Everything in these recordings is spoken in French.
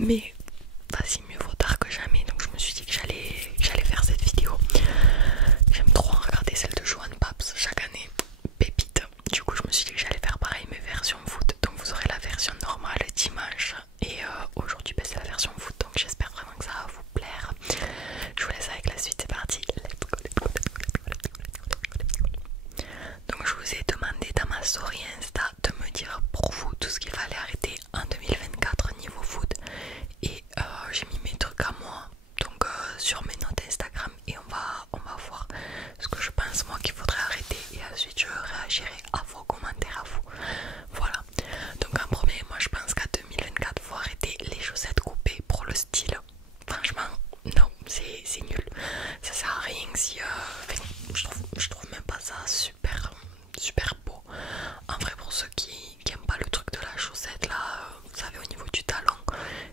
Mais vas-y, mieux vaut tard que jamais. Donc je me suis dit que j'allais faire cette vidéo. J'aime trop regarder celle de Johan Paps chaque année. Pépite. Du coup je me suis dit que j'allais faire pareil mais version foot. Donc vous aurez la version normale dimanche. Et aujourd'hui c'est la version foot. Donc j'espère vraiment que ça va vous plaire. Je vous laisse avec la suite, c'est parti. Let's go, let's go, let's go, let's go, let's go, let's go. Donc je vous ai demandé dans ma story Insta de me dire pour vous tout ce qu'il fallait arrêter en 2024 niveau foot. Et j'ai mis mes trucs à moi donc sur mes notes Instagram et on va voir ce que je pense moi qu'il faudrait arrêter et ensuite je réagirai à vos commentaires à vous. Voilà, donc en premier moi je pense qu'à 2024 faut arrêter les chaussettes coupées pour le style. Franchement non, c'est nul, ça sert à rien si je trouve même pas ça super beau. En vrai pour ceux qui aiment pas le truc de la chaussette là, vous savez au niveau du talon,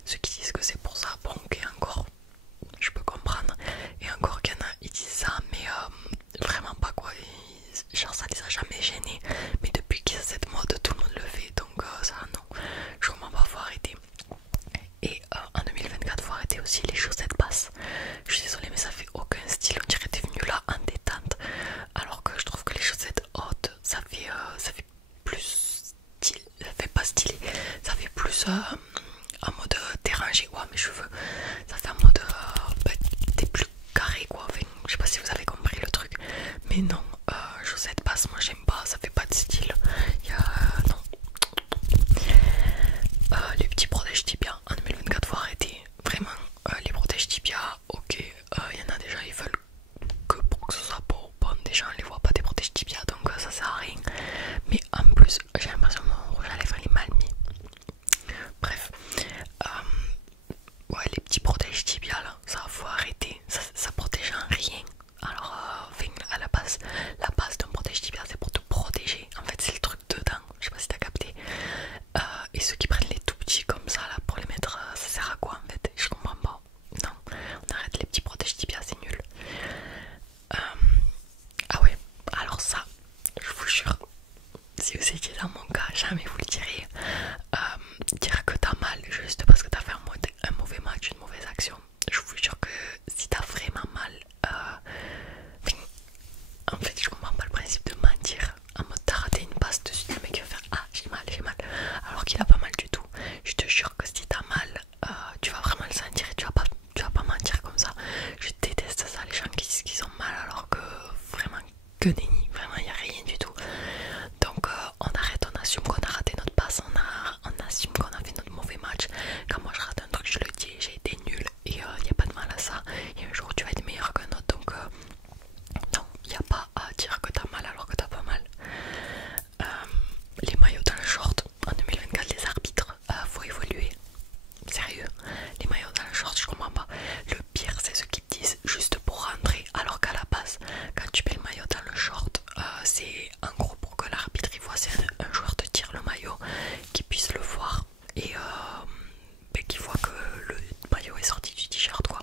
ceux qui disent que c'est pour ça, bon ok encore je peux comprendre, et encore qu'il y en a ils disent ça mais vraiment pas quoi, genre ça les a jamais gênés, mais depuis qu'il y a cette mode tout le monde le fait donc ça non, je comprends pas, faut arrêter. Et en 2024 faut arrêter aussi les chaussettes basses. Je suis désolée mais ça fait aucun style, on dirait que t'es venu là en détente, alors que je trouve que les chaussettes hautes ça fait plus style, ça fait pas stylé, ça fait plus en mode dérangé. Ouais mes cheveux, ça fait en mode t'es plus carré quoi, enfin, je sais pas si vous avez compris le truc, mais non, chaussettes basses moi j'aime pas, ça fait pas de style, non. Les petits protèges tibia en 2024 faut arrêter, vraiment. Les protèges tibia ok, il y en a déjà ils veulent que pour que ce soit beau, bon des gens les voient pas des protèges tibia donc ça sert à rien, mais en plus j'ai l'impression que mon rouge à lèvres il est mal mis. Bref, ouais les petits protèges tibia là, ça faut arrêter, ça protège en rien. Alors à la base d'un protège tibia c'est pour te protéger, en fait c'est le truc dedans, je sais pas si t'as capté. Et ceux qui prennent les tout petits comme ça là pour les mettre, ça sert à quoi en fait, je comprends pas. Non, on arrête les petits protèges tibia, c'est nul. Ah ouais, alors ça, je vous jure, si vous étiez dans mon cas, jamais vous le direz. Dire que t'as mal juste parce que t'as fait un mauvais match, une mauvaise action. Je vous jure que si t'as vraiment mal, en fait je comprends pas le principe de mentir. En mode t'as raté une passe dessus, le mec va faire ah j'ai mal, alors qu'il a pas mal du tout. Je te jure que si t'as mal, tu vas vraiment le sentir et tu vas pas mentir comme ça. Je déteste ça, les gens qui disent qu'ils ont mal alors que vraiment que nenni, vraiment y a rien du tout. Donc on arrête, on assume qu'on a raté notre passe, on assume qu'on a fait notre mauvais match. Quand moi je rate un truc je le dis, j'ai été nul et y a pas de mal à ça. Et un jour tu vas être meilleur qu'un autre donc non, y a pas à dire que t'as mal alors que t'as pas mal. Les maillots dans le short en 2024, les arbitres, faut évoluer. Sérieux, les maillots dans le short, je comprends pas. Le pire, c'est ceux qui te disent juste pour rentrer, alors qu'à la base, quand tu mets le maillot dans le short, c'est en gros pour que l'arbitre il voit, c'est un joueur te tire le maillot, qu'il puisse le voir et qu'il voit que le maillot est sorti du t-shirt quoi.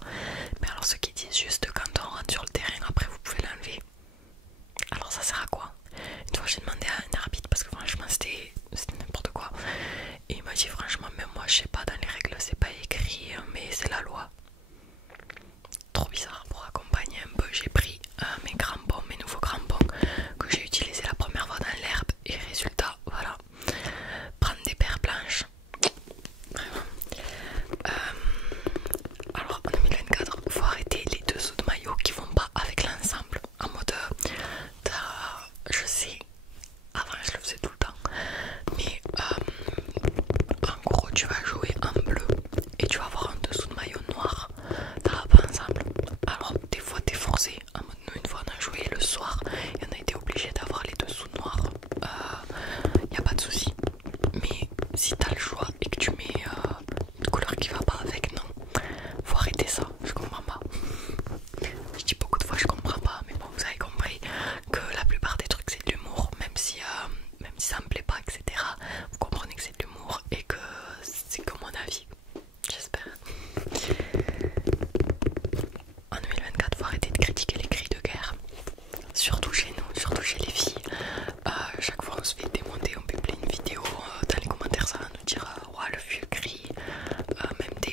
Mais alors ceux qui disent juste quand on rentre sur le terrain, après vous pouvez l'enlever. Alors ça sert à quoi? Une fois j'ai demandé à un arbitre parce que franchement c'était n'importe quoi. Et il m'a dit franchement même moi je sais pas, dans les règles c'est pas écrit mais c'est la loi. Trop bizarre. Pour accompagner un peu j'ai pris mes crampons, mes nouveaux crampons que j'ai utilisés la première fois dans l'herbe. Et résultat voilà, prendre des paires blanches. Vraiment. Alors en 2024 faut arrêter les dessous de maillot qui vont pas avec l'ensemble. En mode je sais, avant je le faisais tout le temps, mais en gros tu vas jouer en bleu et tu vas avoir un dessous de maillot noir, ça va pas ensemble. Alors des fois t'es forcé, en mode nous une fois on a joué le soir et on a été obligé d'avoir les dessous noirs, y a pas de souci. Mais si t'as le choix et que tu mets une couleur qui va pas avec, non, faut arrêter ça, je comprends pas. Je dis beaucoup de fois je comprends pas, mais bon vous avez compris que la plupart des trucs c'est de l'humour, même si ça me plaît pas etc. Vous comprenez que c'est de l'humour et que c'est que mon avis, j'espère. En 2024 faut arrêter de critiquer les cris de guerre, surtout chez nous, surtout chez les filles. Chaque fois on se fait démonter, on publie une vidéo, dans les commentaires ça va nous dire ouais le vieux cri, même des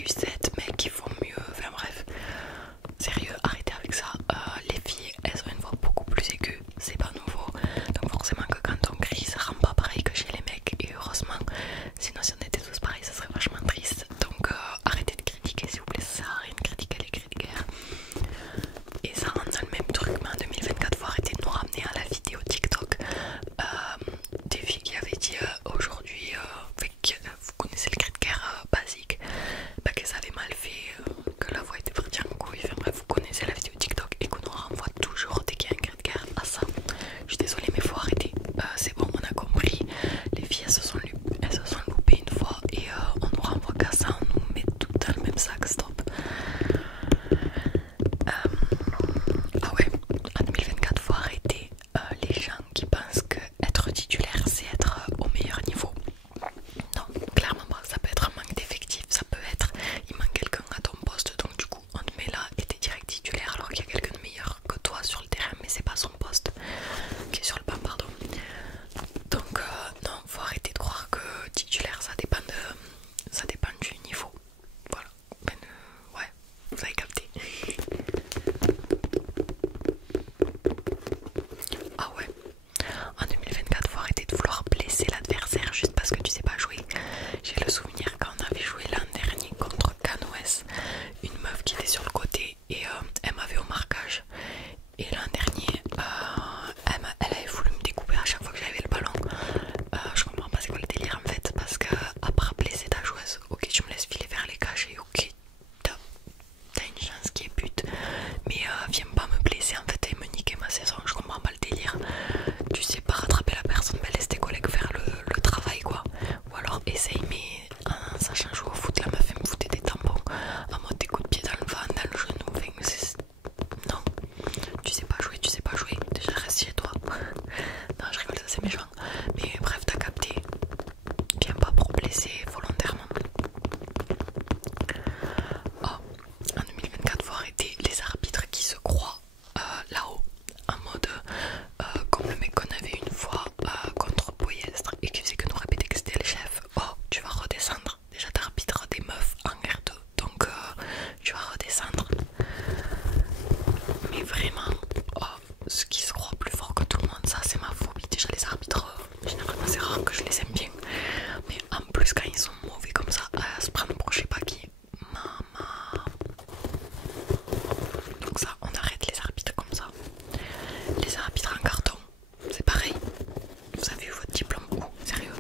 je les aime bien. Mais en plus, quand ils sont mauvais comme ça, à se prendre pour je sais pas qui. Maman. Donc, ça, on arrête les arbitres comme ça. Les arbitres en carton, c'est pareil. Vous avez eu votre diplôme où? Sérieux?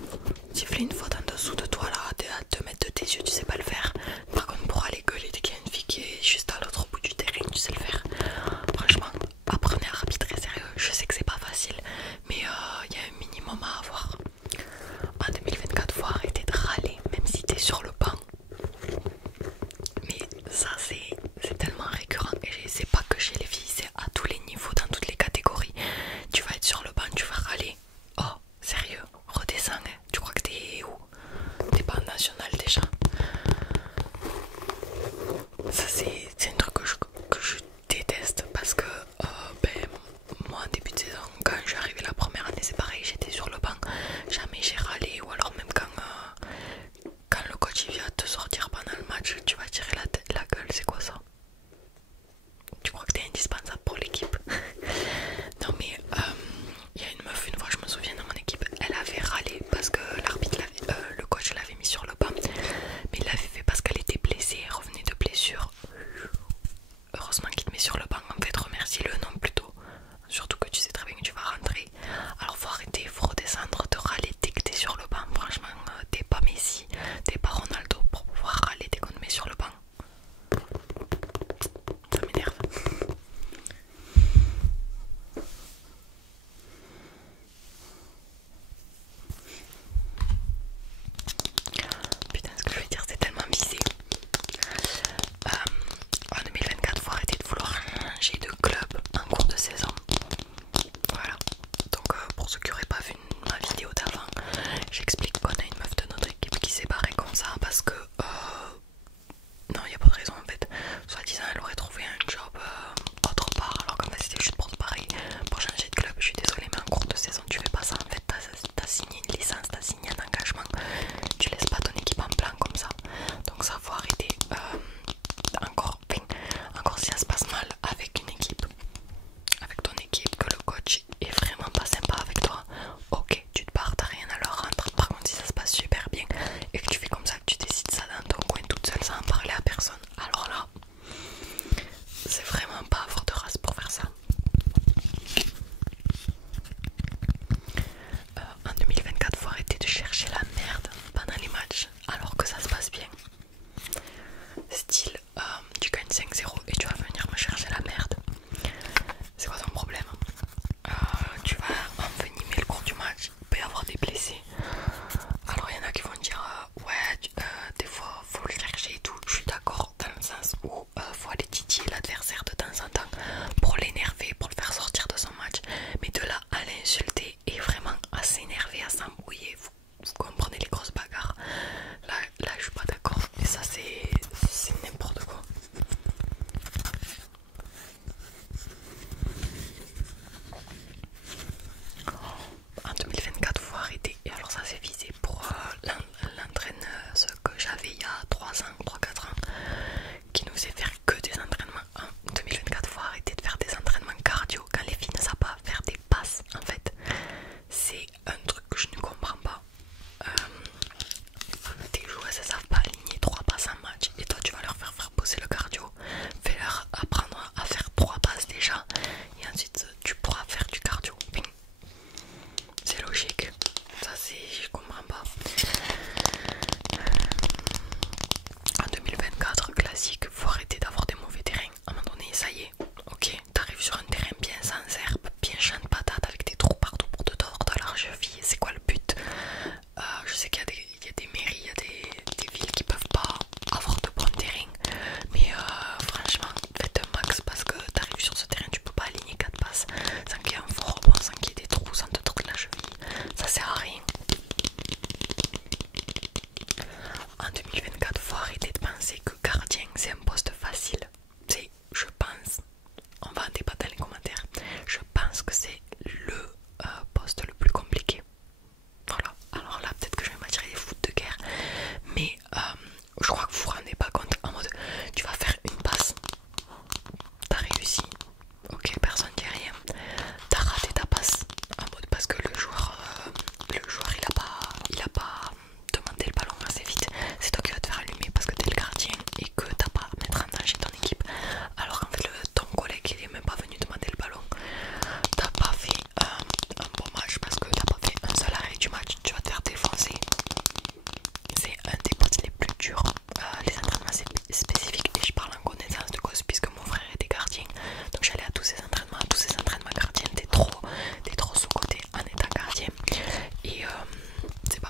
Siffler une faute en dessous de toi là, à 2 mètres de tes yeux, tu sais pas le faire. Par contre, pour aller gueuler dès qu'il y a une fille qui est juste à l'autre bout du terrain, tu sais le faire. Franchement, apprenez à arbitrer, sérieux. Je sais que c'est pas facile, mais il y a un minimum à avoir.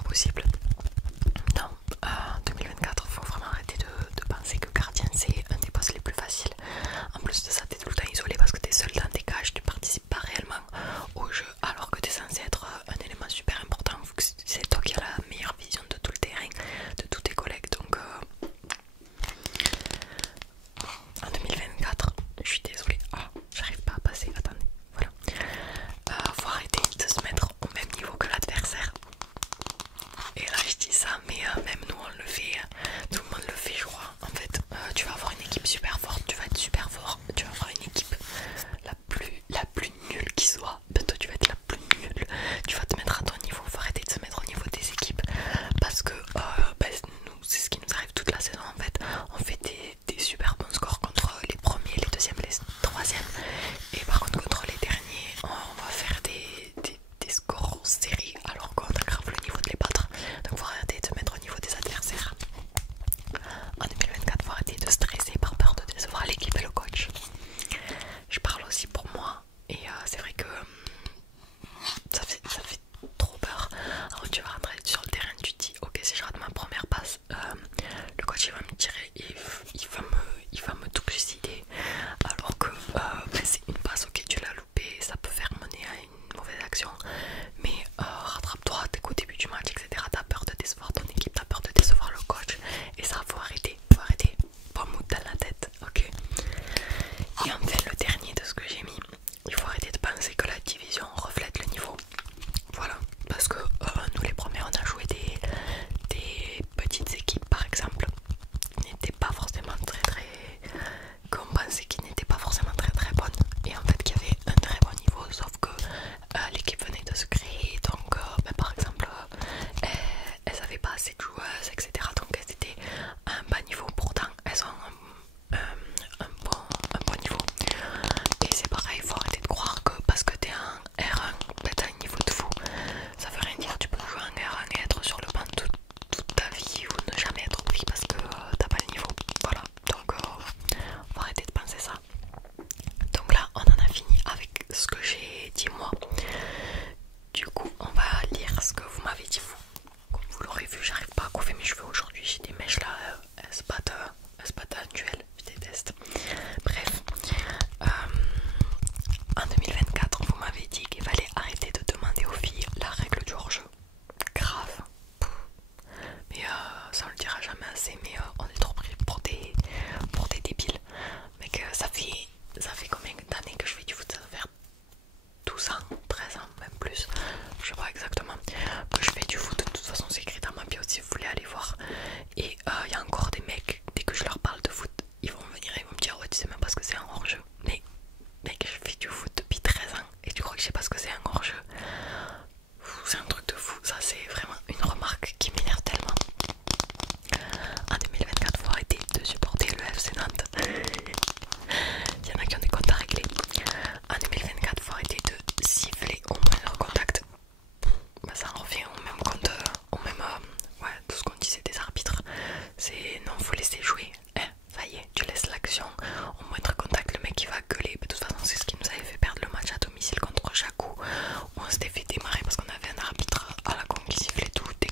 possible. Non, 2024, faut vraiment arrêter de penser que gardien c'est un des postes les plus faciles. En plus de ça, t'es tout le temps isolé parce que t'es seul dans tes cages, tu participes pas réellement au jeu alors que t'es censé être un élément super important vu que c'est toi qui as la meilleure vision de tout le terrain, de tous tes collègues. Donc en 2024, je suis désolée, j'arrive pas à passer, attendez, voilà. Faut arrêter de se mettre au même niveau que l'adversaire. Et là je dis ça, mais même nous on le fait, tout le monde le fait je crois. En fait, tu vas avoir une équipe super forte, tu vas être super fort, tu vas avoir une équipe la plus nulle qui soit, ben toi tu vas être la plus nulle, tu vas te mettre à ton niveau. Faut arrêter de se mettre au niveau des équipes parce que ben, nous c'est ce qui nous arrive toute la saison en fait. On fait des super bons scores contre les premiers, les deuxièmes, les troisièmes, et par contre contre les derniers on va faire des scores en série alors qu'on a grave le niveau de les battre. Donc faut arrêter de se mettre au niveau des adversaires. En 2024, faut arrêter de stresser par peur de décevoir l'équipe et le coach. Je parle aussi pour moi et c'est vrai que ça fait trop peur. Alors tu vas rentrer sur le terrain, tu te dis ok, si je rate ma première passe, le coach il va me tirer, il va me tout suicider. Alors que ben, c'est une passe, ok tu l'as loupé, ça peut faire mener à une mauvaise action, mais rattrape-toi, t'es qu'au début du match, etc. T'as peur de décevoir ton équipe, t'as peur de décevoir le coach, et ça faut arrêter, pas mout dans la tête, ok. Et enfin le dernier de ce que j'ai mis, il faut arrêter de penser que la division reflète le niveau. Voilà, parce que nous les premiers on a joué des petites équipes par exemple, qui n'étaient pas forcément qu'on pensait qu'ils n'étaient pas forcément très bonnes, et en fait qui avaient un très bon niveau, sauf que l'équipe venait de se créer, donc ben, par exemple elles avaient pas assez de joueuses, etc. Donc elles étaient à un bas niveau, pourtant elles ont un bon niveau. Et c'est pareil, il faut arrêter de croire que parce que t'es un R1, ben t'as un niveau de fou. Ça veut rien dire, tu peux jouer un R1 et être sur le banc toute ta vie ou ne jamais être pris parce que t'as pas le niveau. Voilà, donc faut arrêter de penser ça. Donc là on en a fini avec ce que j'ai dit moi. Du coup on va lire ce que vous m'avez dit vous. Comme vous l'aurez vu, j'arrive pas à coiffer mes cheveux aujourd'hui, j'ai des mèches là, elles se battent à un duel, je déteste. Bref, en 2024 vous m'avez dit qu'il fallait arrêter de demander aux filles la règle du hors-jeu. Grave. Mais ça on le dira jamais assez, mais on est trop pris pour des débiles. Mais que ça fait combien d'années que je fais du foot? Ça va faire 12 ans, 13 ans, même plus, je sais pas exactement, que je fais du foot. De toute façon c'est écrit dans ma bio si vous voulez aller voir. Et il y a encore des mecs, dès que je leur parle de foot, ils vont venir et ils vont me dire ouais tu sais même pas ce que c'est un hors-jeu. Mais mec, je fais du foot depuis 13 ans et tu crois que je sais pas ce que c'est un hors-jeu? C'est un truc de fou, ça c'est vraiment une remarque qui m'énerve tellement. En 2024 faut arrêter de supporter le FC Nantes. Il y en a qui ont des comptes à régler. En 2024 faut arrêter de siffler au moindre contact. Bah, ça en revient au même compte, ouais, tout ce qu'on disait des arbitres. C'est non, faut laisser jouer. Ça y est, tu laisses l'action. Au moindre contact, le mec il va gueuler. Bah, de toute façon, c'est ce qui nous avait fait perdre le match à domicile contre Jacou, où on s'était fait démarrer parce qu'on avait un arbitre à la con qui sifflait tout dès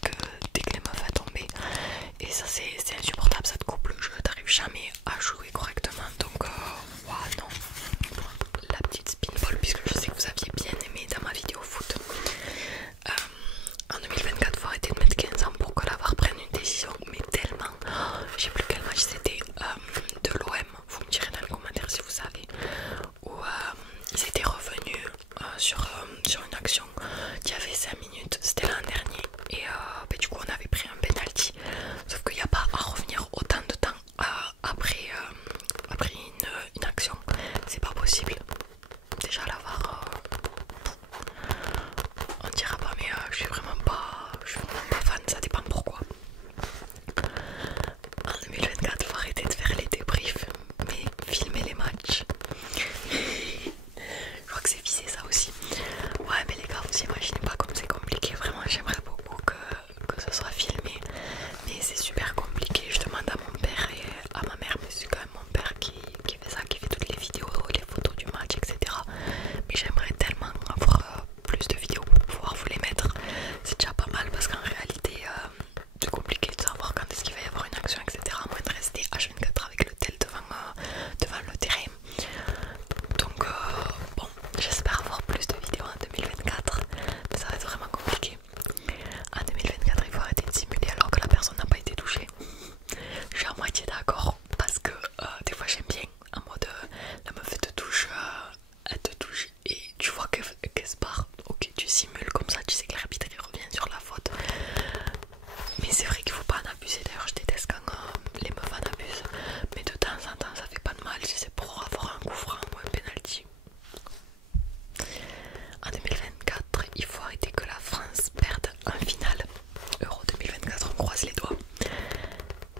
croise les doigts.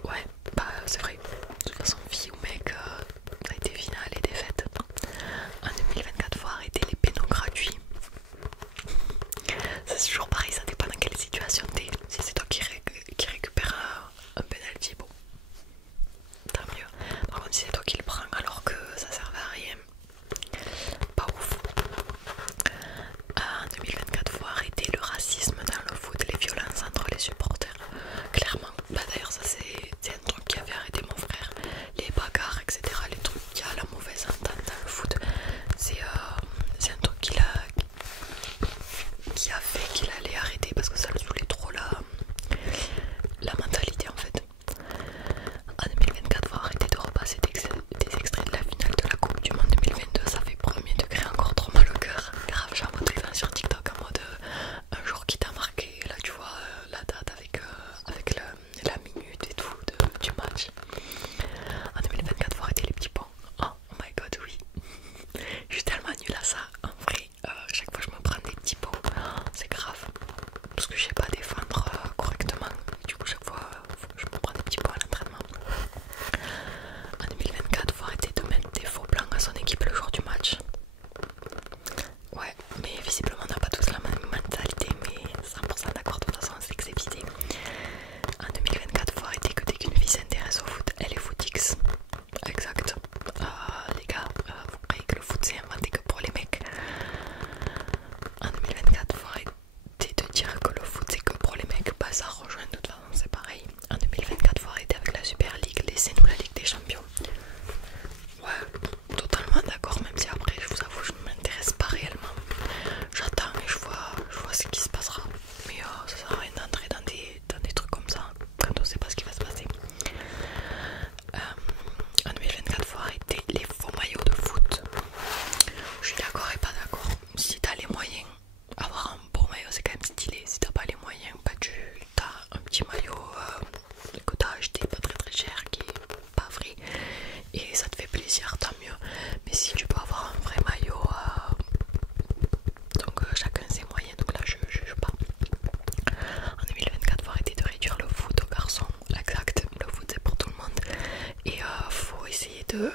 Ouais, bah c'est vrai. De toute façon, fille ou mec, ça a été finale et défaite. En 2024, faut arrêter les pénaux gratuits. C'est toujours pareil, ça dépend dans quelle situation t'es. Si c'est toi qui récupère un penalty, bon, tant mieux. Par contre, si c'est toi qui le prends alors que ça servait à rien, pas ouf. En 2024, faut arrêter le racisme dans le foot, les violences entre les supporters. Clairement, bah d'ailleurs, ça c'est un truc qui avait arrêté mon frère. Les bagarres, etc. Les trucs qui a la mauvaise entente dans le foot, c'est un truc qui a fait qu'il allait arrêter parce que ça le saoulait trop la mentalité en fait. En 2024, faut arrêter de repasser des extraits de la finale de la Coupe du Monde 2022, ça fait premier degré encore trop mal au cœur. Grave, j'ai un mode tout le temps sur TikTok en mode un jour qui t'a marqué, là tu vois la date avec la minute et tout du match. En 2024, faut arrêter les petits ponts. Oh my god, oui. Je suis tellement nulle à ça. En vrai, chaque fois je me prends des petits pots, c'est grave. Parce que je sais pas défendre correctement. Du coup, chaque fois je me prends des petits pots à l'entraînement. En 2024, faut arrêter de mettre des faux blancs à son équipe le jour du match. Ouais, mais visiblement on n'a pas tous la même mentalité, mais 100% d'accord, de toute façon c'est que c'est visé. En 2024, faut arrêter que dès qu'une fille s'intéresse au foot, elle est footix. Exact. Les gars, vous croyez que le foot c'est inventé que pour les mecs. En 2024, faut arrêter de dire que le foot c'est que pour les mecs. Bah ça rejoint de toute façon, c'est pareil. En 2024, faut arrêter avec la Super League, laissez-nous la Ligue des Champions. Ouais, totalement d'accord, même si après je vous avoue je ne m'intéresse pas réellement. J'attends et je vois ce qui se passera. Mais ça sert à rien d'entrer dans des trucs comme ça quand on sait pas ce qui va se passer. En 2024, faut arrêter les faux maillots de foot. Je suis d'accord et pas d'accord. Si t'as les moyens, avoir un beau maillot c'est quand même stylé. Si t'as pas les moyens, bah t'as un petit maillot que t'as acheté pas très cher qui est pas vrai et ça te fait plaisir, tant mieux. Mais si tu peux avoir un vrai maillot, donc chacun ses moyens, donc là je juge pas. En 2024, faut arrêter de réduire le foot aux garçons. Exact, le foot c'est pour tout le monde et faut essayer de